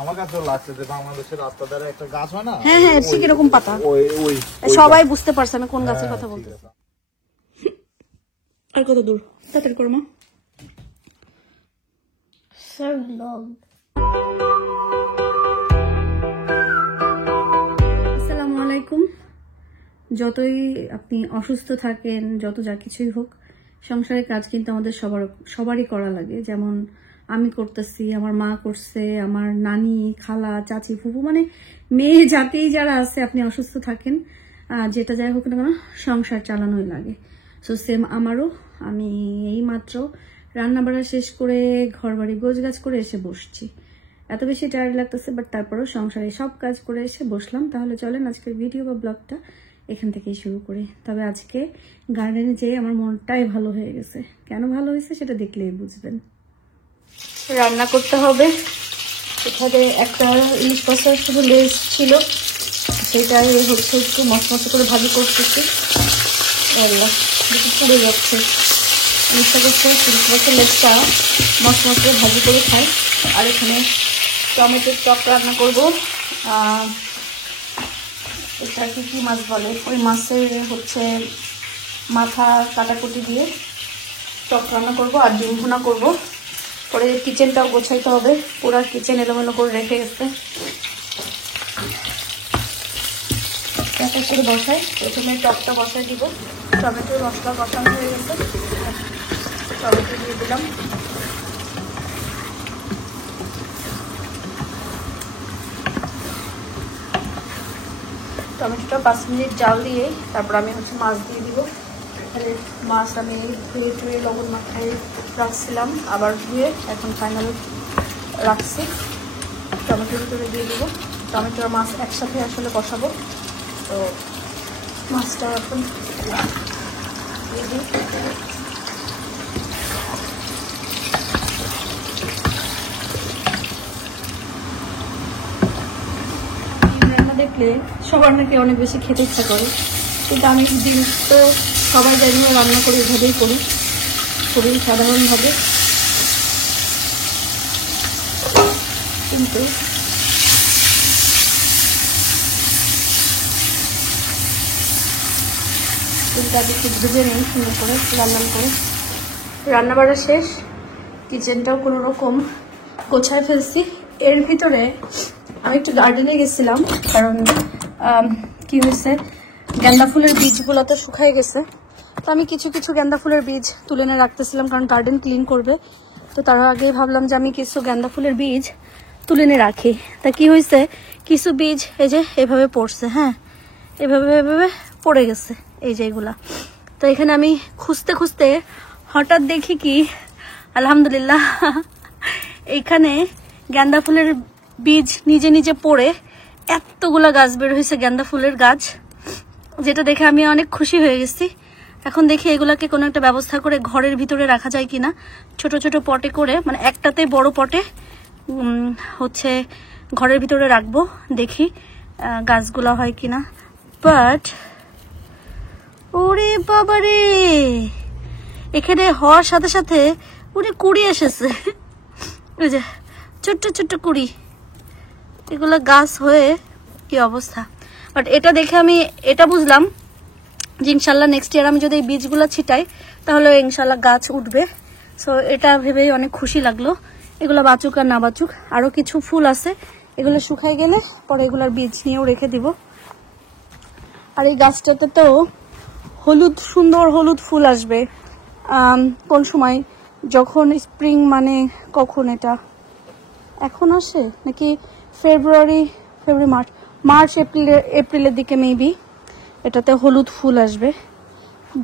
আমার কাছেও লাগছে যে বাংলাদেশের রাস্তা ধারে একটা গাছ হয় না, হ্যাঁ হ্যাঁ ঠিক এরকম পাতা, ওই সবাই বুঝতে পারছে আমি কোন গাছের কথা বলতে। আর কত দূর তাড়াতাড়ি করো মা। আসসালামু আলাইকুম। যতই আপনি অসুস্থ থাকেন, যত যা কিছুই হোক, সংসারের কাজ কিন্তু আমাদের সবারই করা লাগে। যেমন আমি করতেছি, আমার মা করছে, আমার নানি, খালা, চাচি, ফুফু, মানে মেয়ে জাতি যারা আছে, আপনি অসুস্থ থাকেন, যেটা যাই হোক না কেন সংসার চালানোই লাগে। সো সেম আমারও। আমি এই মাত্র রান্না বাড়া শেষ করে ঘর বাড়ি গোছগাছ করে এসে বসছি। এত বেশি টায়ার্ড লাগতেছে, বাট তারপরেও সংসারে সব কাজ করে এসে বসলাম। তাহলে চলেন আজকের ভিডিও বা ব্লগটা এখান থেকেই শুরু করি। তবে আজকে গার্ডেনে যেয়ে আমার মনটাই ভালো হয়ে গেছে। কেন ভালো হয়েছে সেটা দেখলেই বুঝবেন। রান্না করতে হবে। এখানে একটা ইলিশ মাছের শুধু লেজ ছিল, সেটাই হচ্ছে একটু মশমশে করে ভাজি করতেছি। পুড়ে যাচ্ছে ইলিশটা করছে, ইলিশ মাছের লেজটা মশমশে ভাজি করে খাই। আর এখানে টমেটোর টক রান্না করবো। এটা কি মাছ বলে, ওই মাছের হচ্ছে মাথা কাটাকুটি দিয়ে টক রান্না করবো, আর ডিম ভুনা করবো। পরে কিচেনটাও গোছাইতে হবে, পুরো কিচেন এলোমেলো করে রেখে গেছে। করে বসাই, প্রথমে টকটা বসাই দিব। টমেটোর মশলা বসানো হয়ে গেছে, টমেটো দিয়ে দিলাম। টমেটোটা 5 মিনিট জাল দিয়ে তারপর আমি হচ্ছে মাছ দিয়ে দিব। এখানে মাছ আমি ধুয়ে ধুয়ে লবণ মাখায় রাখছিলাম, আবার ধুয়ে এখন ফাইনাল রাখছি। টমেটোর ভিতরে দিয়ে দিব। টমেটো আর মাছ একসাথে আসলে কষাবো, তো মাছটা এখন দিয়ে দিই। দেখলে সবার নাকি অনেক বেশি খেতে ইচ্ছা করে, কিন্তু আমি দিন তো সবাই জানি রান্না করি, এভাবেই করি, খুবই সাধারণভাবে। কিন্তু আমি একটু ভেজে নিই সুন্দর করে, রান্না করে। রান্না বাড়া শেষ, কিচেনটাও কোনো রকম গোছায় ফেলছি। এর ভিতরে আমি একটু গার্ডেনে গেছিলাম, কারণ কি হয়েছে, গেন্দা ফুলের বীজগুলো তো শুকায় গেছে। তো আমি কিছু কিছু গেন্দা ফুলের বীজ তুলে এনে রাখতেছিলাম, কারণ গার্ডেন ক্লিন করবে। তো তার আগে ভাবলাম যে আমি কিছু গেন্দা ফুলের বীজ তুলে এনে রাখি। তা কি হয়েছে, কিছু বীজ এই যে এভাবে পড়ছে, হ্যাঁ এভাবে এভাবে পড়ে গেছে, এই যে এগুলা। তো এখানে আমি খুঁজতে খুঁজতে হঠাৎ দেখি কি, আলহামদুলিল্লাহ, এইখানে গেন্দা ফুলের বীজ নিজে নিজে পড়ে এতগুলা গাছ বের হয়েছে, গেন্দা ফুলের গাছ, যেটা দেখে আমি অনেক খুশি হয়ে গেছি। এখন দেখি এগুলাকে কোনো একটা ব্যবস্থা করে ঘরের ভিতরে রাখা যায় কিনা, ছোট ছোট পটে করে, মানে একটাতে বড় পটে হচ্ছে ঘরের ভিতরে রাখবো, দেখি গাছগুলো হয় কিনা। বাট ওরে বাবারে, এখানে হওয়ার সাথে সাথে ওরে কুড়ি এসেছে, ওই যে ছোট্ট ছোট্ট কুড়ি, এগুলো গাছ হয়ে কি অবস্থা। বাট এটা দেখে আমি এটা বুঝলাম যে ইনশাল্লাহ নেক্সট ইয়ার আমি যদি এই বীজগুলো ছিটাই তাহলে ইনশাল্লাহ গাছ উঠবে। সো এটা ভেবেই অনেক খুশি লাগলো। এগুলো বাঁচুক আর না বাঁচুক, আরো কিছু ফুল আছে, এগুলো শুকাই গেলে পরে এগুলোর বীজ নিয়েও রেখে দিব। আর এই গাছটাতে তো হলুদ, সুন্দর হলুদ ফুল আসবে কোন সময়, যখন স্প্রিং, মানে কখন এটা এখন আসে নাকি ফেব্রুয়ারি মার্চ এপ্রিলের দিকে মেবি এটাতে হলুদ ফুল আসবে,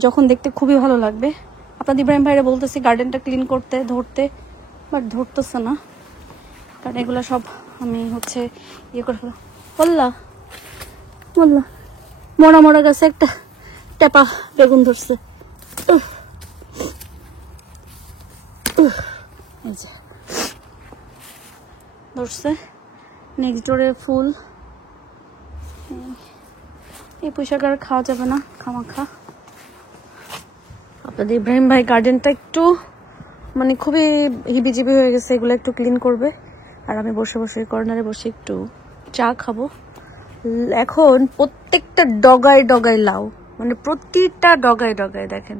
যখন দেখতে খুবই ভালো লাগবে। আপনাদের ইব্রাহিম ভাইরা বলতেছি গার্ডেনটা ক্লিন করতে, ধরতে, বাট ধরতেছে না, কারণ এগুলো সব আমি হচ্ছে ইয়ে করে ফেলা। বললা বললা মরা মরা গাছে একটা টেপা বেগুন ধরছে, ধরছে। নেক্সট ডোরে ফুল, এই পোশাক আর খাওয়া যাবে না খামাখা। আপনাদের ইব্রাহিম ভাই গার্ডেনটা একটু মানে খুবই হিবিজিবি হয়ে গেছে, এগুলো একটু ক্লিন করবে। আর আমি বসে বসে কর্নারে বসে একটু চা খাবো। এখন প্রত্যেকটা ডগায় ডগায় লাউ, মানে প্রতিটা ডগায় ডগায়, দেখেন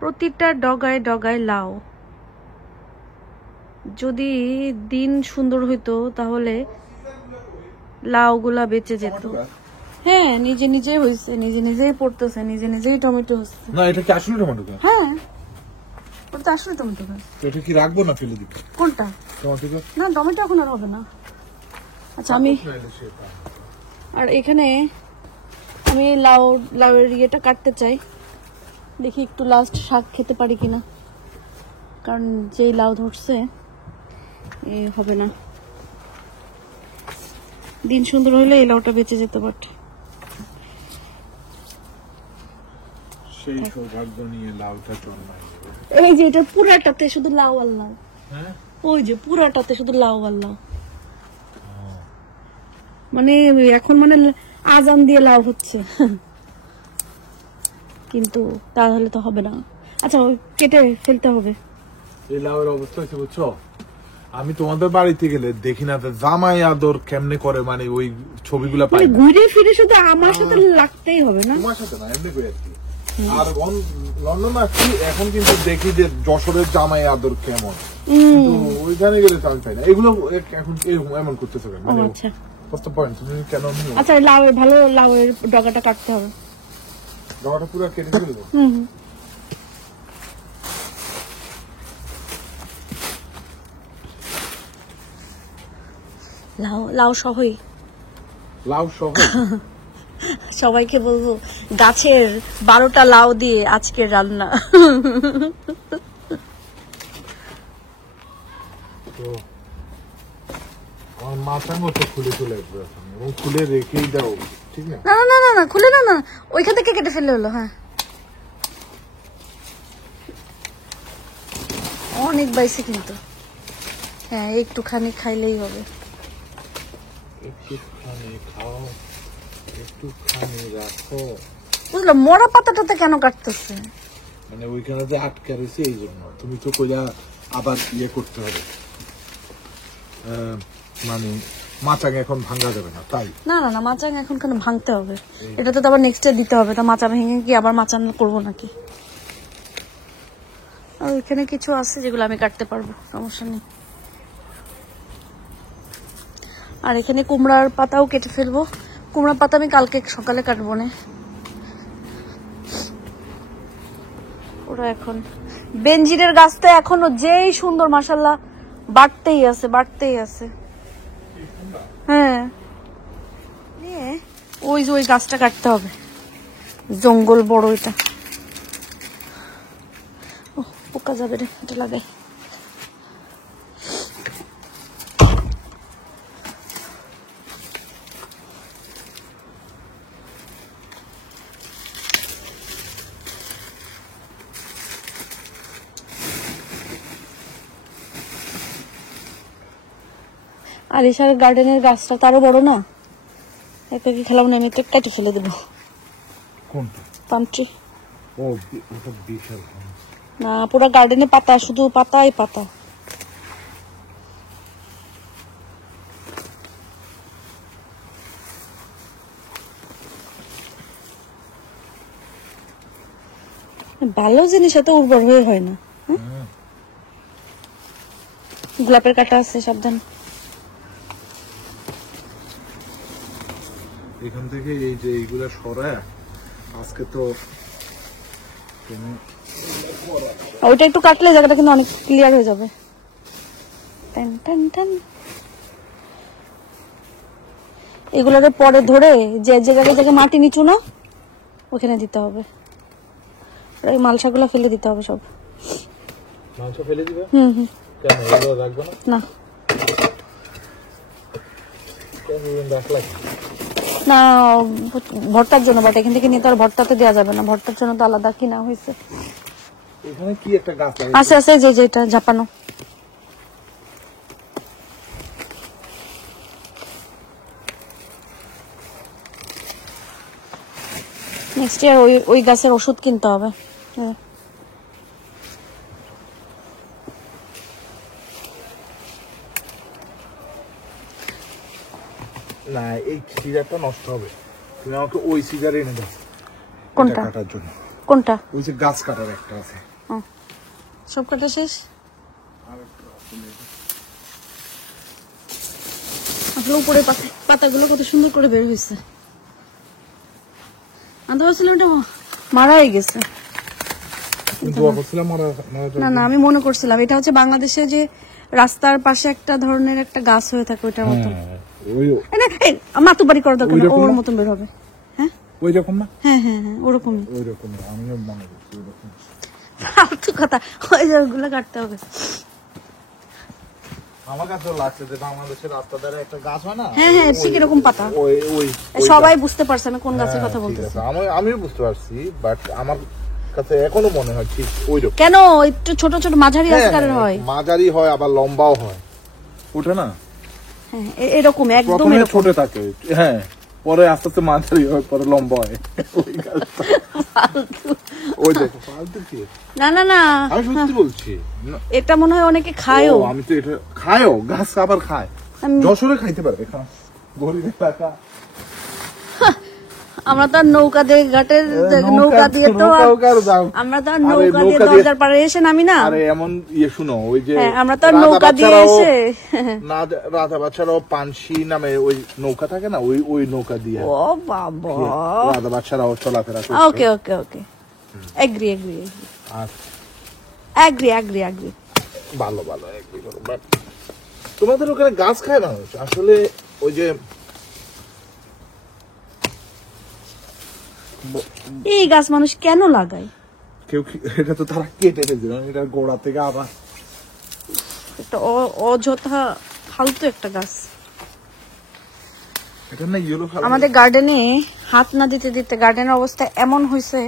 প্রতিটা ডগায় ডগায় লাউ। যদি দিন সুন্দর হইতো তাহলে লাউগুলা বেঁচে যেত। হ্যাঁ, নিজে নিজেই হয়েছে, নিজে নিজেই পড়তেছে, নিজে নিজেই টমেটো হচ্ছে। না এটা কি আসলে টমেটো গাছ? হ্যাঁ, ওটা তো আসলে টমেটো গাছ। এটা কি রাখবো না ফেলে দিব? কোনটা? টমেটো গাছ না, টমেটো এখন আর হবে না। আচ্ছা, আমি আর এখানে আমি লাউয়ের ইয়েটা কাটতে চাই, দেখি একটু লাস্ট শাক খেতে পারি কিনা, কারণ যেই লাউ ধরছে হবে না। দিন সুন্দর হইলে এই লাউটা বেঁচে যেত, বাট সেই সৌভাগ্য নিয়ে লাউটা জন্মায়। এই যে এটা পুরাটাতে শুধু লাউ আর লাউ, হ্যাঁ ওই যে পুরাটাতে শুধু লাউ আর লাউ, মানে এখন মানে আজান দিয়ে লাউ হচ্ছে কিন্তু তাহলে তো হবে না। আচ্ছা, ওই কেটে ফেলতে হবে। এই লাউয়ের অবস্থা হচ্ছে বুঝছো, আমি তোমাদের বাড়িতে গেলে দেখি না জামাই আদর কেমনে করে, মানে ওই ছবিগুলা পাই মানে না। ঘুরে ফিরে শুধু আমার সাথে লাগতেই হবে না? তোমার সাথে না, এমনি করে আর কি। আর লন্ডন আসছি এখন কিন্তু দেখি যে যশোরের জামাই আদর কেমন, কিন্তু ওইখানে গেলে তো আমি পাই না। এগুলো এখন এমন করতেছে কেন? মানে আচ্ছা what's the point? তুমি কেন আচ্ছা, লাউয়ের ভালো লাউয়ের ডগাটা কাটতে হবে। ডগাটা পুরো কেটে ফেলবো? লাউ সহই, লাউ সহ সবাইকে বলবো গাছের 12টা লাউ দিয়ে আজকের রান্না। তো আমার মাথাঙ্গ তো খুলে চলে আসবে এখন, এবং খুলে রেখেই দাও, ঠিক না? না না না না, খুলে না না, ওইখান থেকে কেটে ফেললে হলো। হ্যাঁ, অনেক বাইসে কিন্তু। হ্যাঁ, একটুখানি খাইলেই হবে। একটুখানি খাও, একটুখানি রাখো। বুঝলাম, মরা পাতাটাতে কেন কাটতেছে? মানে ওইখানে যে আটকে রয়েছে এই জন্য। তুমি তো কইলা আবার ইয়ে করতে হবে, মানে মাচাং এখন ভাঙা যাবে না, তাই? না না না, মাচাং এখন কেন ভাঙতে হবে? এটা তো আবার নেক্সট ডে দিতে হবে, তা মাচা ভেঙে কি আবার মাচান করবো নাকি? আর ওইখানে কিছু আছে যেগুলো আমি কাটতে পারবো, সমস্যা নেই। আর এখানে কুমড়ার পাতাও কেটে ফেলবো। কুমড়ার পাতা আমি কালকে সকালে কাটবো না, ওরা এখন বেঞ্জিরের গাছটা এখনো যেই সুন্দর, মাশাআল্লাহ, বাড়তেই আছে বাড়তেই আছে। হ্যাঁ, নিয়ে ওই যে ওই গাছটা কাটতে হবে, জঙ্গল বড় এটা। ও পোকা যাবে রে, এটা লাগাই। আলিশার গার্ডেনের গাছটা তারও বড় না, একা কি খেলাম না, আমি কেটে ফেলে দেবো। কোনটা? পামট্রি। ও ওটা বিশাল না, পুরো গার্ডেনে পাতা, শুধু পাতাই পাতা। ভালো জিনিস এত উর্বর হয়ে হয় না। গোলাপের কাটা আছে, সাবধান। এখান থেকে এই যে এইগুলা সরায় আজকে তো ওইটা একটু কাটলে জায়গাটা কিন্তু অনেক ক্লিয়ার হয়ে যাবে। টান টান টান। এগুলোকে পরে ধরে যে জায়গায় মাটি নিচু না, ওখানে দিতে হবে। এই মালসাগুলো ফেলে দিতে হবে সব। মাংস ফেলে দিবে? হুম। কেন এগুলো রাখবো না? না কেন রাখলাম না, ভর্তার জন্য, বাট এখান থেকে নিয়ে তো আর ভর্তাতে দেওয়া যাবে না, ভর্তার জন্য তো আলাদা কিনা হয়েছে। এখানে কি একটা গাছ আছে আছে, যে এটা ঝাপানো। নেক্সট ইয়ার ওই গাছের ওষুধ কিনতে হবে। না এই সিজারটা নষ্ট হবে, তুমি আমাকে ওই সিজার এনে দাও। কোনটা এটা কাটার জন্য? কোনটা? ওই যে গাছ কাটার একটা আছে। সব কাটা শেষ? আসলে উপরে পাতাগুলো কত সুন্দর করে বের হয়েছে। আধা বছর ওটা মারাই গেছে। দোয়া করছিলাম মারা না না, আমি মনে করছিলাম এটা হচ্ছে বাংলাদেশে যে রাস্তার পাশে একটা ধরনের একটা গাছ হয়ে থাকে ওইটার মতো। ওই মাতুবাড়ি করার দরকার নেই, ওইরকম ওর না? মতন বের হবে। হ্যাঁ ওই রকম না? হ্যাঁ হ্যাঁ হ্যাঁ, ওরকমই। ওই রকম আমিও মনে করছি ওই রকম। ফালতু কথা, ওই জায়গাগুলো কাটতে হবে। আমার কাছেও লাগছে যে বাংলাদেশের রাস্তা ধারে একটা গাছ হয় না, হ্যাঁ হ্যাঁ, ঠিক এরকম পাতা। ওই ওই সবাই বুঝতে পারছে আমি কোন গাছের কথা ঠিক বলতেছি। আছে, আমিও বুঝতে পারছি, বাট আমার কাছে এখনো মনে হয় ঠিক ওই রকম। কেন একটু ছোট ছোট মাঝারি আকারের হয়? মাঝারি হয় আবার লম্বাও হয়, ওঠে না? হ্যাঁ এরকম একদম প্রথমে এরকম। ছোট থাকে, হ্যাঁ, পরে আস্তে আস্তে মাঝারি হয়, পরে লম্বা হয়। ওই গাছটা ওই দেখো ফালতু কি? না না না, আমি সত্যি বলছি না, এটা মনে হয় অনেকে খায়ও। ও, আমি তো এটা খায়ও, গাছ আবার খায়, যশোরে খাইতে পারবে, খা গরিব এলাকা। আমরা তো আর নৌকা দিয়ে ঘাটের নৌকা দিয়ে তো আমরা তো আর নৌকা দিয়ে দরজার পাড়ে এসে নামি না। আরে এমন ইয়ে শুনো, ওই যে আমরা তো আর নৌকা দিয়ে এসে রাধা বাচ্চারাও পানসি নামে ওই নৌকা থাকে না, ওই ওই নৌকা দিয়ে ও বাবা রাধা বাচ্চারাও চলাফেরা করে। Okay okay okay, agree agree agree agree agree. ভালো ভালো এগ্রি করো, বাট তোমাদের ওখানে গাছ খায় মানুষ আসলে? ওই যে এই গাছ মানুষ কেন লাগায়? কেউ এটা তো তারা কেটে দিল, এটা গোড়া থেকে আবার একটা অযথা ফালতু একটা গাছ। এটা না ইয়েলো কালার। আমাদের গার্ডেনে হাত না দিতে দিতে গার্ডেনের অবস্থা এমন হয়েছে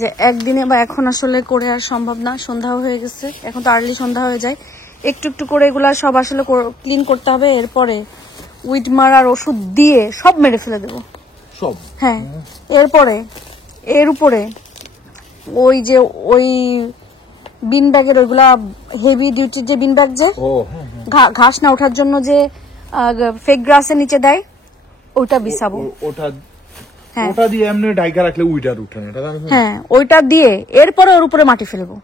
যে একদিনে বা এখন আসলে করে আর সম্ভব না। সন্ধ্যা হয়ে গেছে, এখন তো আর্লি সন্ধ্যা হয়ে যায়। একটু একটু করে এগুলা সব আসলে ক্লিন করতে হবে, এরপরে উইড মারার ওষুধ দিয়ে সব মেরে ফেলে দেবো সব। হ্যাঁ, এরপরে এর উপরে ওই যে ওই বিন ব্যাগের ওইগুলা হেভি ডিউটির যে বিন ব্যাগ যে ও ঘাস না ওঠার জন্য যে ফেক গ্রাসের নিচে দেয় ওইটা বিছাবো। ওটা হ্যাঁ ওটা দিয়ে এমনি ডাইকা রাখলে উইটার উঠে না, এটা জানো? হ্যাঁ, ওইটা দিয়ে এরপরে ওর উপরে মাটি ফেলবো।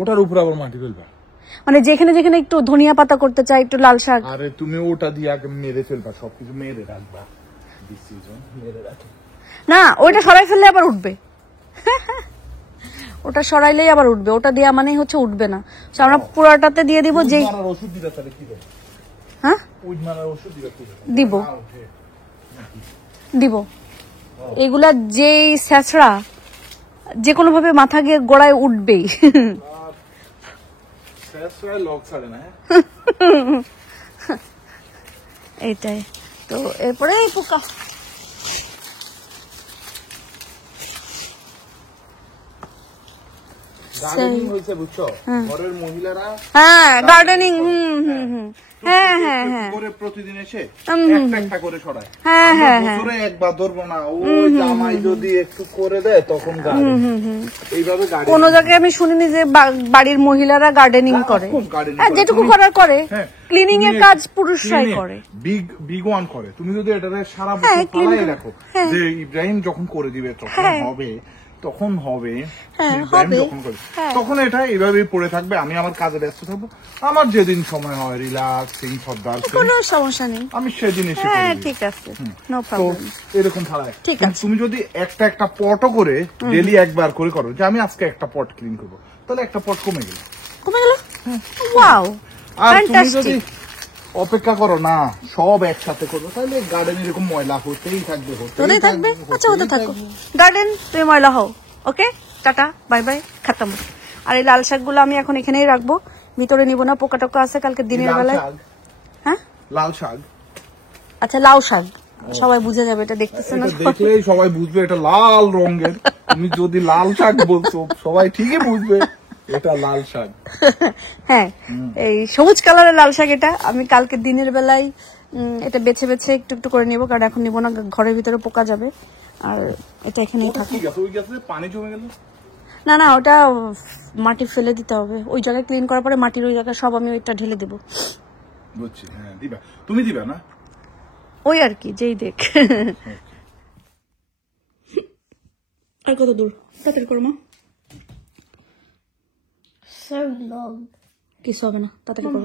ওটার উপর আবার মাটি ফেলবা? মানে যেখানে যেখানে একটু ধনিয়া পাতা করতে চাই, একটু লাল শাক। আরে তুমি ওটা দিয়ে আগে মেরে ফেলবা, সবকিছু মেরে রাখবা, ডিসিশন মেরে রাখো না, ওইটা সরাই ফেললে আবার উঠবে। ওটা সরাইলেই আবার উঠবে, ওটা দেয়া মানেই হচ্ছে উঠবে না। তো আমরা পুরাটাতে দিয়ে দিব। যে ওষুধ দিবা তাহলে কি দেবে? হ্যাঁ উইড মারার ওষুধ দিবা কি দিব দিব। এগুলা যেই স্যাঁচড়া যে কোনো ভাবে মাথা গিয়ে গোড়ায় উঠবেই। লক ছাড়ে না। এইটাই তো। এরপরে এই পোকা গার্ডেনিং হইছে বুঝছো, ঘরের মহিলারা হ্যাঁ গার্ডেনিং হ্যাঁ হ্যাঁ হ্যাঁ করে প্রতিদিন এসে একটা একটা করে ছড়ায়। হ্যাঁ হ্যাঁ হ্যাঁ, বছরে একবার ধরবো না, ওই জামাই যদি একটু করে দেয় তখন গার্ডেনিং। এইভাবে গার্ডেনিং কোন জায়গায় আমি শুনিনি যে বাড়ির মহিলারা গার্ডেনিং করে। হ্যাঁ, যেটুকু করার করে। ক্লিনিং এর কাজ পুরুষরাই করে, বিগ ওয়ান করে। তুমি যদি এটারে সারা বছর পালাই রাখো যে ইব্রাহিম যখন করে দিবে তখন হবে ইব্রাহিম যখন করে তখন এটা এইভাবেই পড়ে থাকবে, আমি আমার কাজে ব্যস্ত থাকবো, আমার যেদিন সময় হয় রিল্যাক্সিং সর্দার কোনো সমস্যা নেই, আমি সেদিন এসে হ্যাঁ করি। ঠিক আছে, নো তো প্রবলেম। এরকম ছাড়াই ঠিক আছে। তুমি যদি একটা একটা পটও করে ডেলি একবার করে করো, যে আমি আজকে একটা পট ক্লিন করবো, তাহলে একটা পট কমে গেল। ওয়াও, আর তুমি যদি ফ্যান্টাস্টিক। অপেক্ষা করো না সব একসাথে করবো, তাহলে গার্ডেন এরকম ময়লা হতেই থাকবে হতেই থাকবে। আচ্ছা, হতে থাকো গার্ডেন, তুমি ময়লা হও। ওকে, টাটা বাই বাই, খতম। আর এই লাল শাকগুলো আমি এখন এখানেই রাখবো, ভিতরে নিব না, পোকা টোকা আছে কালকে দিনের বেলায়। হ্যাঁ, লাল শাক, আচ্ছা লাউ শাক, সবাই বুঝে যাবে, এটা দেখতেছে না, এটা দেখলেই সবাই বুঝবে এটা লাল রঙের। তুমি যদি লাল শাক বলছো সবাই ঠিকই বুঝবে এটা লাল শাক। হ্যাঁ, এই সবুজ কালারের লাল শাক, এটা আমি কালকে দিনের বেলায় এটা বেছে বেছে একটু একটু করে নিব, কারণ এখন নিব না, ঘরের ভিতরে পোকা যাবে। আর এটা এখানেই থাকে। পানি জমে গেল? না না, ওটা মাটি ফেলে দিতে হবে, ওই জায়গায় ক্লিন করার পরে মাটির ওই জায়গায় সব আমি ওইটা ঢেলে দেবো। বুঝছি, হ্যাঁ দিবা, তুমি দিবা না? ওই আর কি, যেই দেখ। আর কত দূর? তাড়াতাড়ি করো মা। So long. কিছু হবে না, তাড়াতাড়ি করো।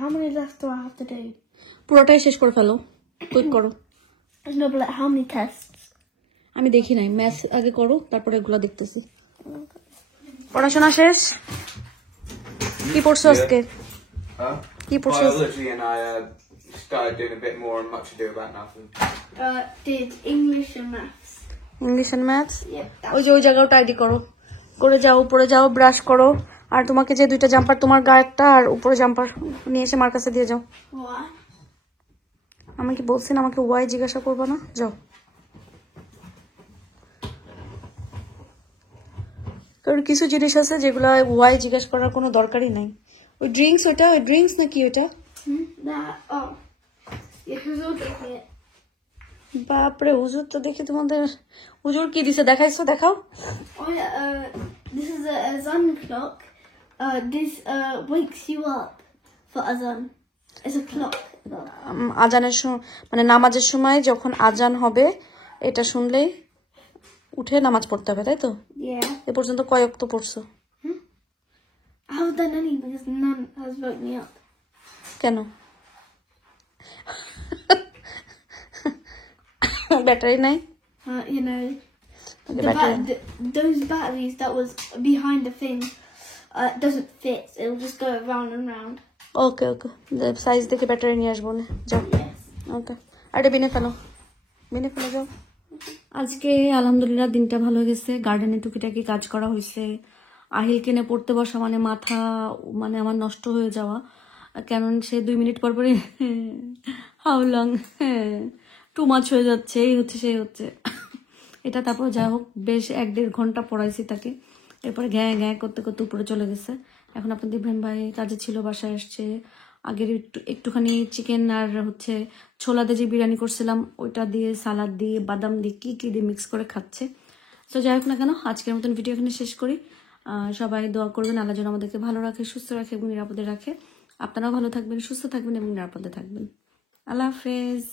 How many left do I have to do? পুরোটাই শেষ করে ফেলো, কুইক করো। No, but like how many tests? আমি দেখি নাই, ম্যাথ আগে করো, তারপরে এগুলো দেখতেছি। পড়াশোনা শেষ? কি পড়ছো আজকে? Huh? কি পড়ছো? Biology, and I started doing a bit more and much ado about nothing. Did English and maths. English and maths. Yep. ওই যে ওই জায়গাটা আইডি করো, করে যাও, উপরে যাও, ব্রাশ করো। আর তোমাকে যে দুইটা জাম্পার, তোমার গায়ে একটা আর উপরে জাম্পার নিয়ে এসে মার কাছে দিয়ে যাও। Why? আমি কি বলছি না আমাকে ওয়াই জিজ্ঞাসা করবো না? যাও। কারণ কিছু জিনিস আছে যেগুলো ওয়াই জিজ্ঞাসা করার কোনো দরকারই নাই। ওই ড্রিঙ্কস, ওইটা ওই ড্রিঙ্কস নাকি ওইটা? That. Oh. Yeah, who's all drinking it? বাপরে, হুজুর তো দেখি তোমাদের, হুজুর কি দিছে দেখাইছো? দেখাও। Oh yeah. This is a Azan clock. This wakes you up for Azan. It's a clock. আজানের মানে নামাজের সময় যখন আজান হবে, এটা শুনলেই উঠে নামাজ পড়তে হবে, তাই তো? Yeah. এ পর্যন্ত কয় ওয়াক্ত পড়ছো? I haven't done any because none has woke me up. কেন? ব্যাটারি নাই? You know, Okay, battery. those batteries that was behind the thing doesn't fit. It'll just go round and round. Okay okay, size দেখে battery নিয়ে আসবো না, যাও। Yes. ওকে, আর এটা বিনে ফেলো, বিনে ফেলে যাও। আজকে আলহামদুলিল্লাহ দিনটা ভালো গেছে, গার্ডেনে টুকিটাকি কাজ করা হয়েছে। আহিল কিনে পড়তে বসা মানে মাথা মানে আমার নষ্ট হয়ে যাওয়া, কারণ সে 2 মিনিট পর পরই হাউ লং টু মাছ হয়ে যাচ্ছে, এই হচ্ছে সেই হচ্ছে এটা। তারপর যাই হোক, বেশ 1-1.5 ঘন্টা পড়াইছি তাকে, এরপরে ঘ্যাঁ ঘ্যাঁ করতে করতে উপরে চলে গেছে। এখন আপনাদের ইব্রাহিম ভাই কাজে ছিল, বাসায় আসছে। আগের একটুখানি চিকেন আর হচ্ছে ছোলা দিয়ে যে বিরিয়ানি করছিলাম, ওইটা দিয়ে সালাদ দিয়ে বাদাম দিয়ে কি কি দিয়ে মিক্স করে খাচ্ছে। তো যাই হোক না কেন, আজকের মতন ভিডিও এখানে শেষ করি। সবাই দোয়া করবেন আল্লাহ যেন আমাদেরকে ভালো রাখে, সুস্থ রাখে এবং নিরাপদে রাখে। আপনারাও ভালো থাকবেন, সুস্থ থাকবেন এবং নিরাপদে থাকবেন। আল্লাহ হাফেজ।